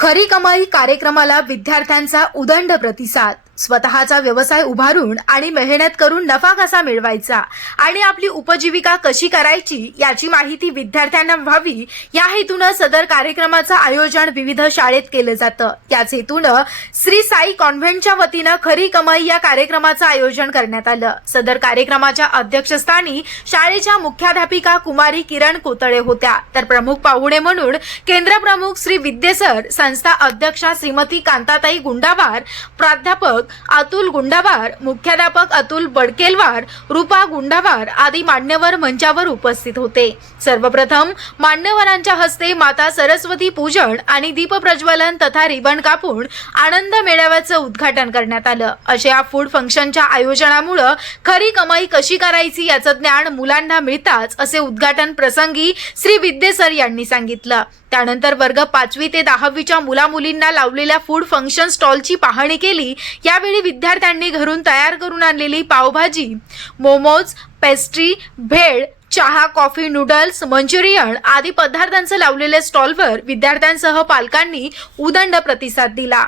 खरी कमाई कार्यक्रमाला विद्यार्थ्यांचा उदंड प्रतिसाद. स्वतःचा व्यवसाय उभारून आणि मेहनत करून नफा कसा मिळवायचा आणि आपली उपजीविका कशी करायची याची माहिती विद्यार्थ्यांना व्हावी या हेतूनं सदर कार्यक्रमाचं आयोजन विविध शाळेत केलं जातं. याच हेतूनं श्री साई कॉन्व्हेंटच्या वतीनं खरी कमाई या कार्यक्रमाचं आयोजन करण्यात आलं. सदर कार्यक्रमाच्या अध्यक्षस्थानी शाळेच्या मुख्याध्यापिका कुमारी किरण कोतळे होत्या. तर प्रमुख पाहुणे म्हणून केंद्रप्रमुख श्री विद्येसर संस्था अध्यक्षा श्रीमती कांताताई गुंडावार प्राध्यापक अतुल गुंडावार मुख्याध्यापक अतुल बडकेलवार रूपा गुंडावार आदी मान्यवर मंचावर उपस्थित होते. सर्वप्रथम मान्यवरांच्या हस्ते माता सरस्वती पूजन आणि दीपप्रज्वलन तथा रिबन कापून आनंद मेळाव्याचं उद्घाटन करण्यात आलं. अशा या फूड फंक्शनच्या आयोजनामुळं खरी कमाई कशी करायची याचं ज्ञान मुलांना मिळताच असे उद्घाटन प्रसंगी श्री विद्येसर यांनी सांगितलं. त्यानंतर वर्ग पाचवी ते दहावीच्या मुलामुलींना लावलेल्या फूड फंक्शन स्टॉलची पाहणी केली. यावेळी विद्यार्थ्यांनी घरून तयार करून आणलेली पावभाजी मोमोज पेस्ट्री भेळ चहा कॉफी नूडल्स मंचुरियन आदी पदार्थांचं लावलेल्या स्टॉलवर विद्यार्थ्यांसह पालकांनी उदंड प्रतिसाद दिला.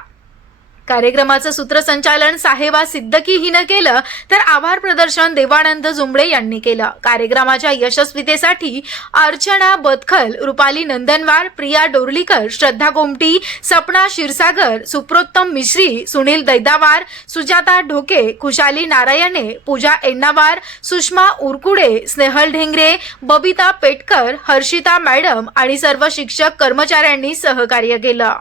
कार्यक्रमाचं सूत्रसंचालन साहेबा सिद्दकी हिनं केलं तर आभार प्रदर्शन देवानंद जुंबळे यांनी केलं. कार्यक्रमाच्या यशस्वीतेसाठी अर्चना बदखल रुपाली नंदनवार प्रिया डोरलीकर श्रद्धा कोमटी सपना क्षीरसागर सुप्रोत्तम मिश्री सुनील दैदावार सुजाता ढोके खुशाली नारायणे पूजा एन्नावार सुषमा उरकुडे स्नेहल ढेंगरे बबिता पेटकर हर्षिता मॅडम आणि सर्व शिक्षक कर्मचाऱ्यांनी सहकार्य केलं.